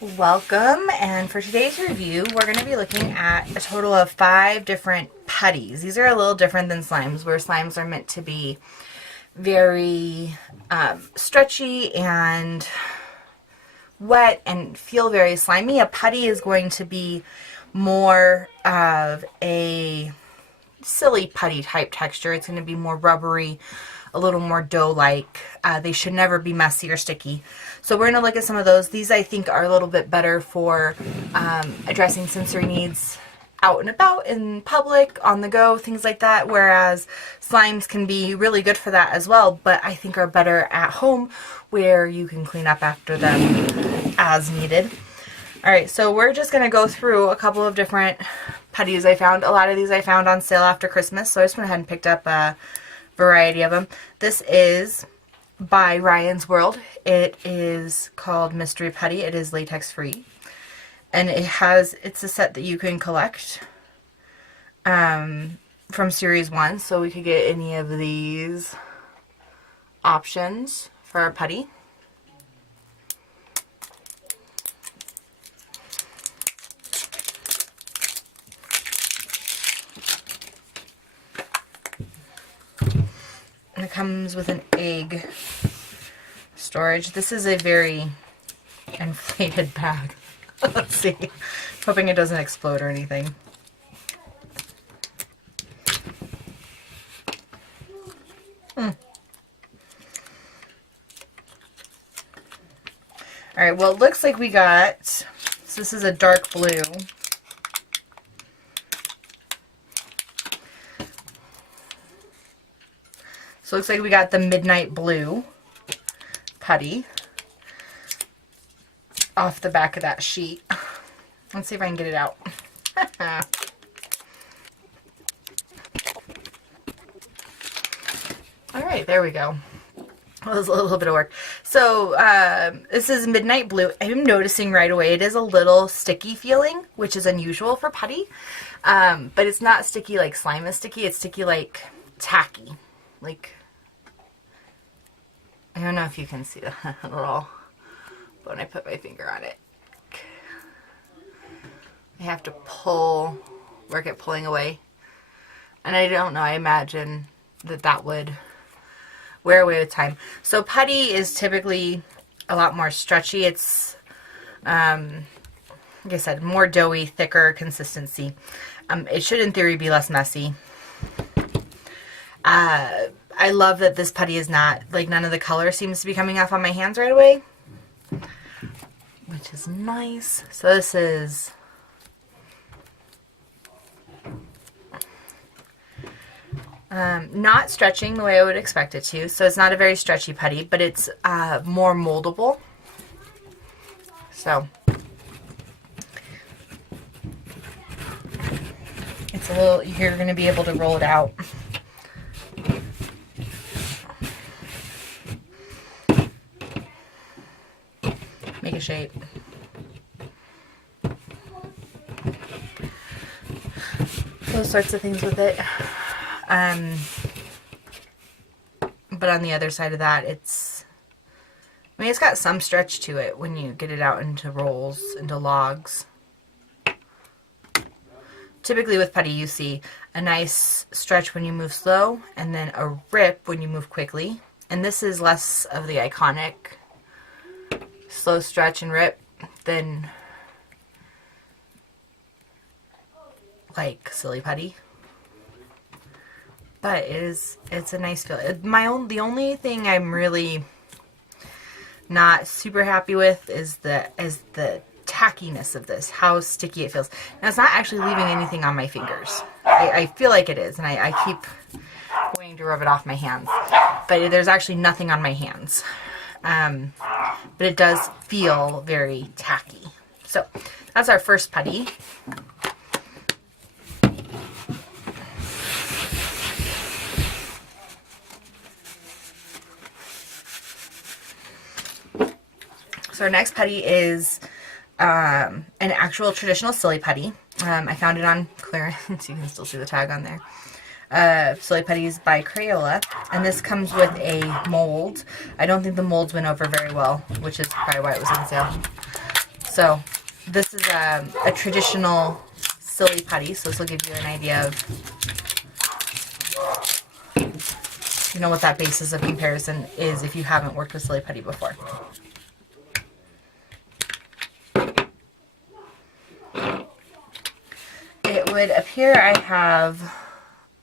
Welcome, and for today's review we're going to be looking at a total of 5 different putties. These are a little different than slimes, where slimes are meant to be very stretchy and wet and feel very slimy. A putty is going to be more of a silly putty type texture. It's going to be more rubbery, a little more dough-like. They should never be messy or sticky. So we're going to look at some of those. These I think are a little bit better for addressing sensory needs out and about in public, on the go, things like that, whereas slimes can be really good for that as well, but I think are better at home where you can clean up after them as needed. Alright, so we're just going to go through a couple of different putties I found. A lot of these I found on sale after Christmas, so I just went ahead and picked up a variety of them. This is by Ryan's World. It is called Mystery Putty. It is latex free, and it's a set that you can collect from series 1, so we could get any of these options for our putty. And it comes with an egg storage. This is a very inflated bag. Let's see. Hoping it doesn't explode or anything. Alright, well, it looks like we got, so this is a dark blue. So it looks like we got the midnight blue putty off the back of that sheet. Let's see if I can get it out. Alright, there we go. That was a little bit of work. So this is midnight blue. I'm noticing right away it is a little sticky feeling, which is unusual for putty. But it's not sticky like slime is sticky. It's sticky like tacky. Like, I don't know if you can see the little, but when I put my finger on it, I have to work at pulling away. And I don't know, I imagine that would wear away with time. So putty is typically a lot more stretchy. It's, like I said, more doughy, thicker consistency. It should in theory be less messy. I love that this putty is not, like, none of the color seems to be coming off on my hands right away, which is nice. So this is not stretching the way I would expect it to, so it's not a very stretchy putty, but it's more moldable. So it's a little, you're going to be able to roll it out. Make a shape. Those sorts of things with it. But on the other side of that, it's got some stretch to it when you get it out into rolls, into logs. Typically with putty you see a nice stretch when you move slow, and then a rip when you move quickly. And this is less of the iconic slow stretch and rip than like silly putty, but it's a nice feel. The only thing I'm really not super happy with is the tackiness of this, how sticky it feels. Now it's not actually leaving anything on my fingers. I feel like it is, and I keep going to rub it off my hands, but there's actually nothing on my hands. But it does feel very tacky. So that's our first putty. So our next putty is an actual traditional silly putty. I found it on clearance. You can still see the tag on there. Silly Putties by Crayola, and this comes with a mold. I don't think the molds went over very well, which is probably why it was on sale. So this is a traditional silly putty, so this will give you an idea of, you know, what that basis of comparison is if you haven't worked with silly putty before. It would appear I have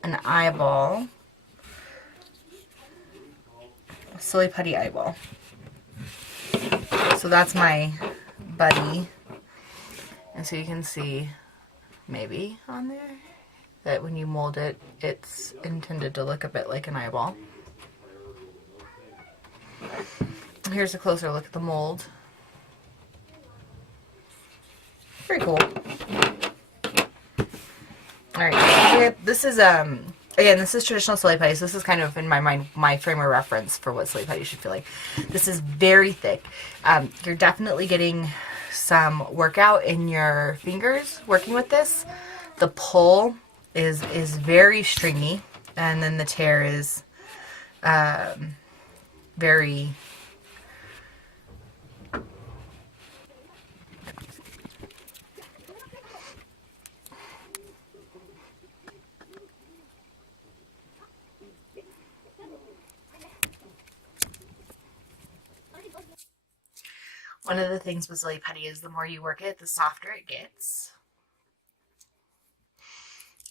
an eyeball, a silly putty eyeball. So that's my buddy, and so you can see maybe on there that when you mold it, it's intended to look a bit like an eyeball. Here's a closer look at the mold. Pretty cool. Alright, this is, again, this is traditional silly putty, so this is kind of, in my mind, my frame of reference for what silly putty should feel like. This is very thick. You're definitely getting some workout in your fingers working with this. The pull is very stringy, and then the tear is very... One of the things with silly putty is the more you work it, the softer it gets.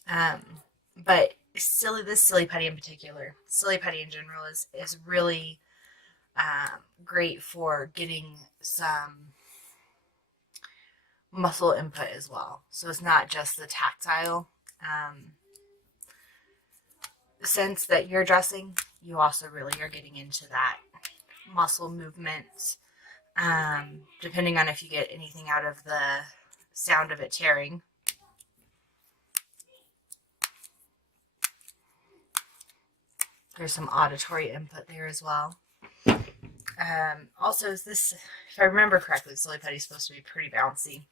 But this silly putty in particular, silly putty in general, is really great for getting some muscle input as well. So it's not just the tactile sense that you're addressing. You also really are getting into that muscle movement. Depending on if you get anything out of the sound of it tearing. There's some auditory input there as well. Also, if I remember correctly, silly putty is supposed to be pretty bouncy.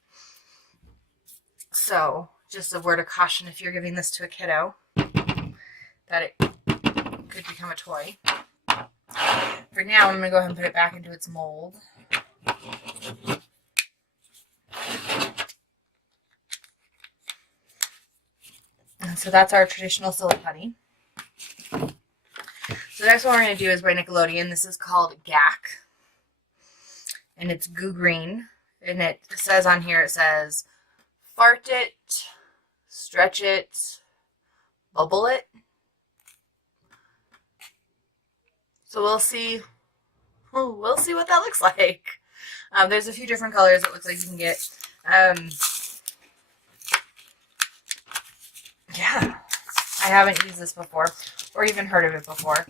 So, just a word of caution if you're giving this to a kiddo, that it could become a toy. For now, I'm going to go ahead and put it back into its mold. And so that's our traditional silly putty. So the next one we're going to do is by Nickelodeon. This is called GAC. And it's goo green. And it says on here, it says, fart it, stretch it, bubble it. So we'll see what that looks like. There's a few different colors it looks like you can get. Yeah, I haven't used this before or even heard of it before.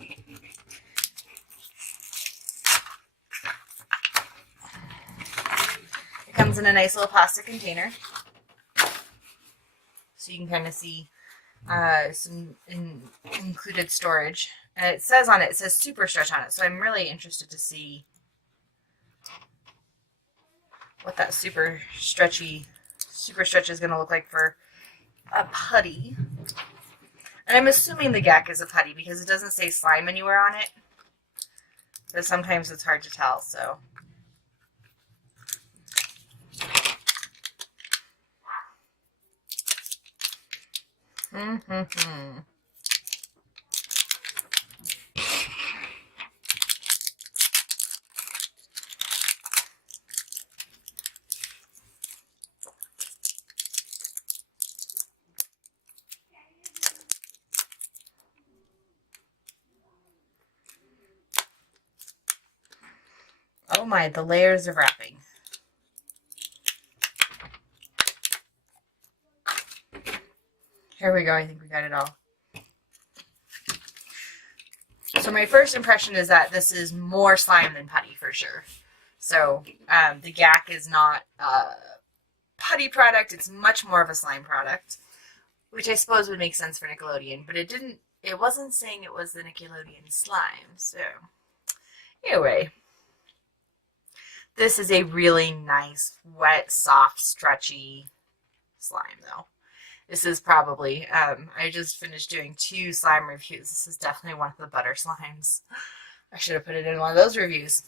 It comes in a nice little plastic container. So you can kind of see some included storage. And it says on it, it says super stretch on it. So I'm really interested to see what that super stretch is going to look like for a putty. And I'm assuming the GAC is a putty because it doesn't say slime anywhere on it. But sometimes it's hard to tell, so. Oh my, the layers of wrapping. Here we go, I think we got it all. So my first impression is that this is more slime than putty for sure. So the GAC is not a putty product, it's much more of a slime product, which I suppose would make sense for Nickelodeon, but it wasn't saying it was the Nickelodeon slime, so anyway. This is a really nice, wet, soft, stretchy slime, though. This is probably, I just finished doing 2 slime reviews. This is definitely one of the better slimes. I should have put it in one of those reviews.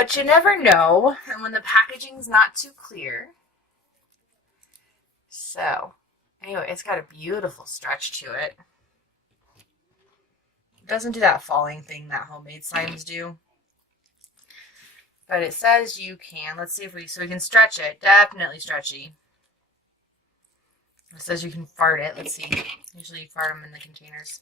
But you never know, and when the packaging's not too clear. So, anyway, it's got a beautiful stretch to it. It doesn't do that falling thing that homemade slimes do. But it says you can. Let's see if we can stretch it. Definitely stretchy. It says you can fart it. Let's see. Usually you fart them in the containers.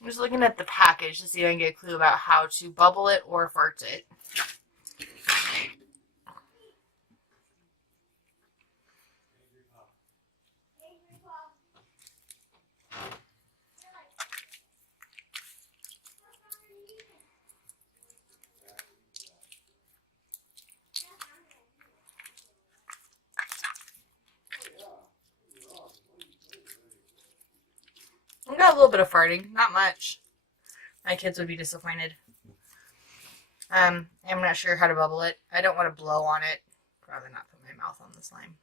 I'm just looking at the package to see if I can get a clue about how to bubble it or fart it. I got a little bit of farting, not much. My kids would be disappointed. I'm not sure how to bubble it. I don't want to blow on it. Rather not put my mouth on the slime.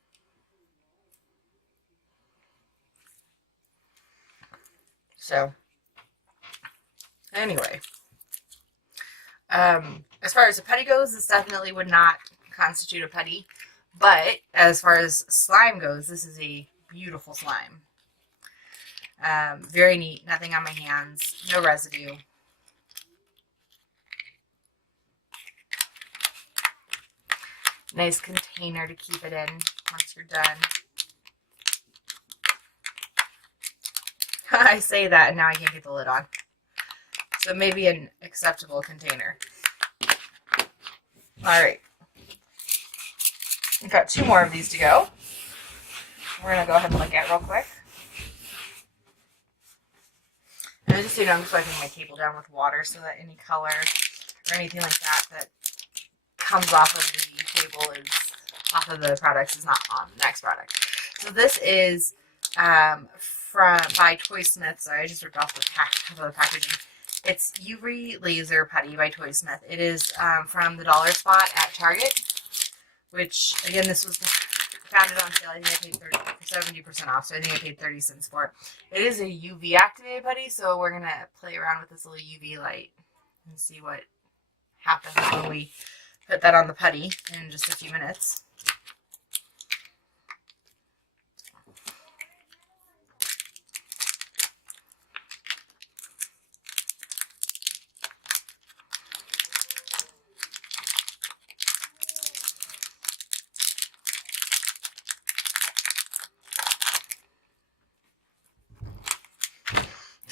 So, anyway. As far as a putty goes, this definitely would not constitute a putty. But as far as slime goes, this is a beautiful slime. Very neat. Nothing on my hands. No residue. Nice container to keep it in once you're done. I say that and now I can't get the lid on. So maybe an acceptable container. Alright. We've got 2 more of these to go. We're going to go ahead and look at real quick. And just so you know, I'm just wiping my table down with water so that any color or anything like that that comes off of the table is off of the products is not on the next product. So this is by Toy Smith. Sorry, I just ripped off the packaging. It's UV Laser Putty by Toy Smith. It is from the dollar spot at Target, which again, this was found it on sale. I think I paid 70% off, so I think I paid 30 cents for it. It is a UV activated putty, so we're gonna play around with this little UV light and see what happens when we put that on the putty in just a few minutes.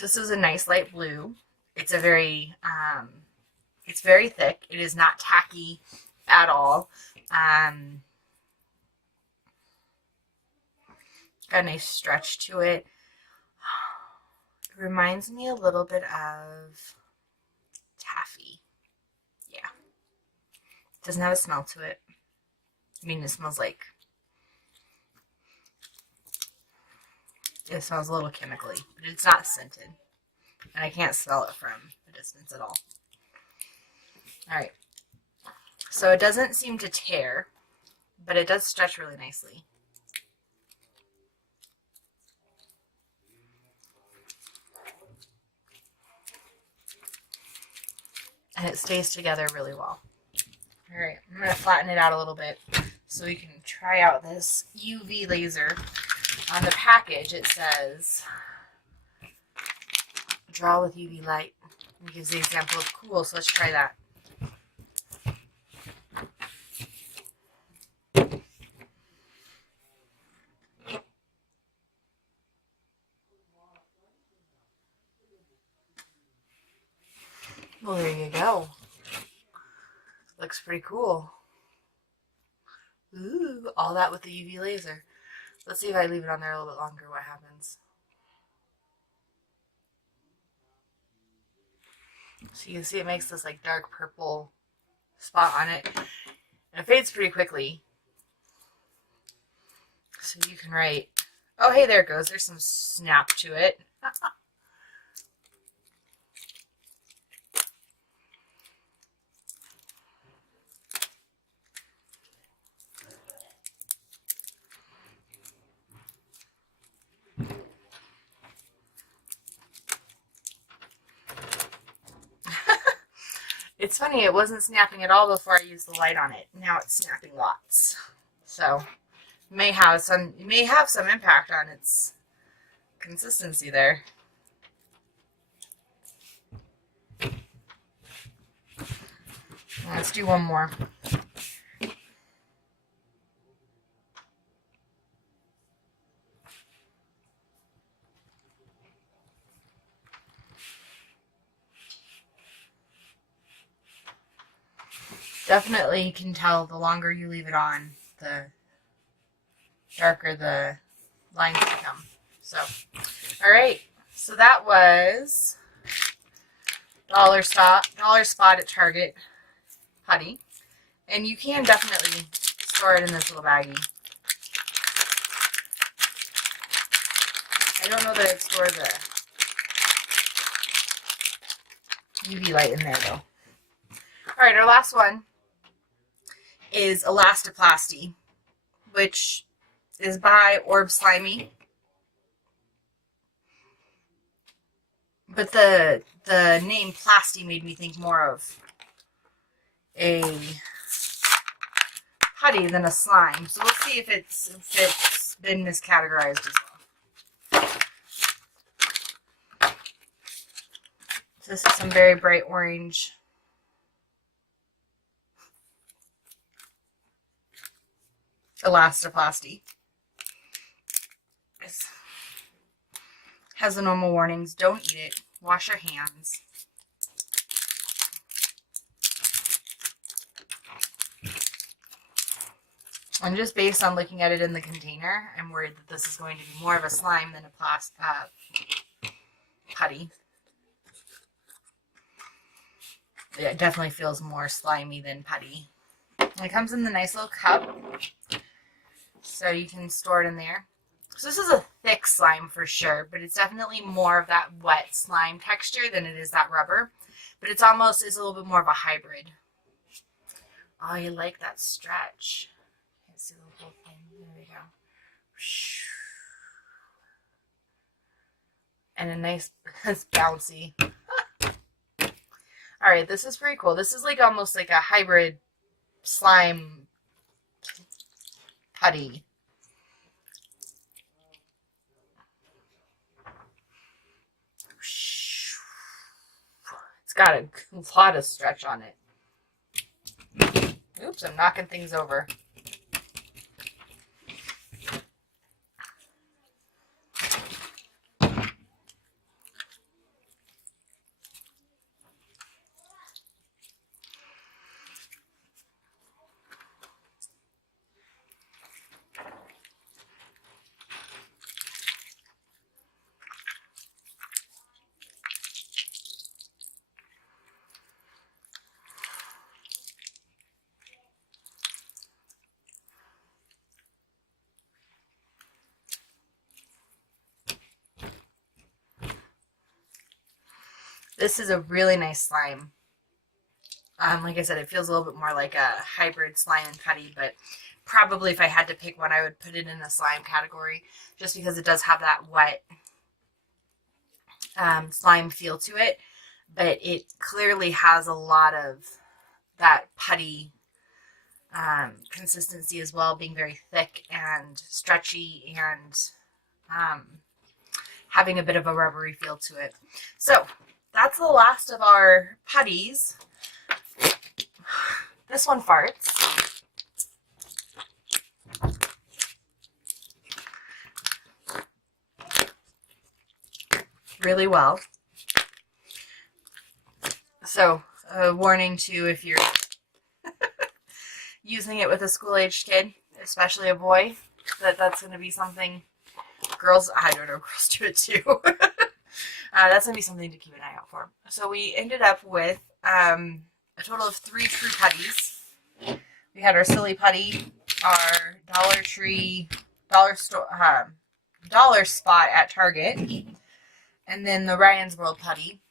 This is a nice light blue. It's a very, it's very thick. It is not tacky at all. Got a nice stretch to it. It reminds me a little bit of taffy. Yeah. It doesn't have a smell to it. I mean, it smells like, it smells a little chemically, but it's not scented. And I can't smell it from a distance at all. Alright. So it doesn't seem to tear, but it does stretch really nicely. And it stays together really well. Alright, I'm going to flatten it out a little bit so we can try out this UV laser. On the package it says, draw with UV light. It gives the example of cool, so let's try that. Well, there you go. Looks pretty cool. Ooh, all that with the UV laser. Let's see if I leave it on there a little bit longer, what happens. So you can see it makes this like dark purple spot on it. And it fades pretty quickly. So you can write, oh hey, there it goes. There's some snap to it. It's funny, it wasn't snapping at all before I used the light on it. Now it's snapping lots. So it may have some impact on its consistency there. Let's do one more. Definitely you can tell the longer you leave it on, the darker the lines become. So, all right. So that was dollar spot at Target putty, and you can definitely store it in this little baggie. I don't know that I'd store the UV light in there though. All right, our last one is Elasti Plasti, which is by Orb Slimy. But the name Plasti made me think more of a putty than a slime. So we'll see if it's been miscategorized as well. So this is some very bright orange. Elasti Plasti. This has the normal warnings. Don't eat it. Wash your hands. And just based on looking at it in the container, I'm worried that this is going to be more of a slime than a putty. Yeah, it definitely feels more slimy than putty. And it comes in the nice little cup, so you can store it in there. So this is a thick slime for sure, but it's definitely more of that wet slime texture than it is that rubber. But it's a little bit more of a hybrid. Oh, you like that stretch. Can't see the whole thing. There we go. And a nice, it's bouncy. All right, this is pretty cool. This is like almost like a hybrid slime putty. It's got a lot of stretch on it. Oops, I'm knocking things over. This is a really nice slime. Like I said, it feels a little bit more like a hybrid slime and putty, but probably if I had to pick one, I would put it in the slime category just because it does have that wet slime feel to it, but it clearly has a lot of that putty consistency as well, being very thick and stretchy and having a bit of a rubbery feel to it. So that's the last of our putties. This one farts. Really well. So, a warning too if you're using it with a school-aged kid, especially a boy, that's going to be something. Girls, I don't know, girls do it too. That's going to be something to keep an eye out for. So we ended up with a total of 3 true putties. We had our silly putty, our Dollar Tree, dollar spot at Target, and then the Ryan's World putty.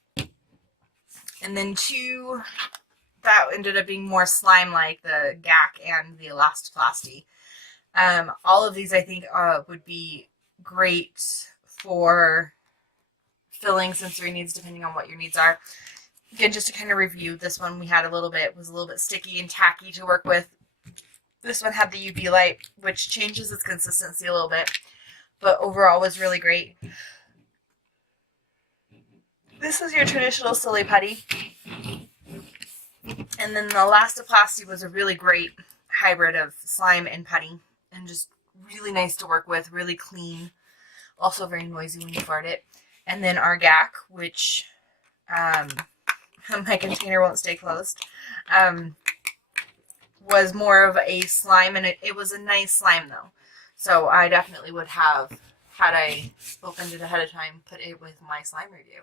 And then 2 that ended up being more slime-like, the GAC and the Elasti Plasti. All of these I think would be great for filling sensory needs depending on what your needs are. Again, just to kind of review, this one we had was a little bit sticky and tacky to work with. This one had the UV light, which changes its consistency a little bit, but overall was really great. This is your traditional silly putty. And then the Elastoplasty was a really great hybrid of slime and putty, and just really nice to work with, really clean, also very noisy when you fart it. And then our GAC, which my container won't stay closed, was more of a slime, and it was a nice slime though. So I definitely would have, had I opened it ahead of time, put it with my slime review.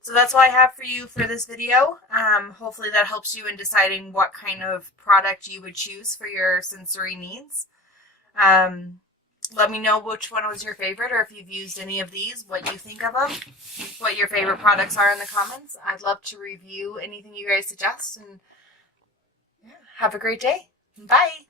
So that's all I have for you for this video. Hopefully that helps you in deciding what kind of product you would choose for your sensory needs. Let me know which one was your favorite, or if you've used any of these, what you think of them, what your favorite products are in the comments. I'd love to review anything you guys suggest, and yeah, have a great day. Bye!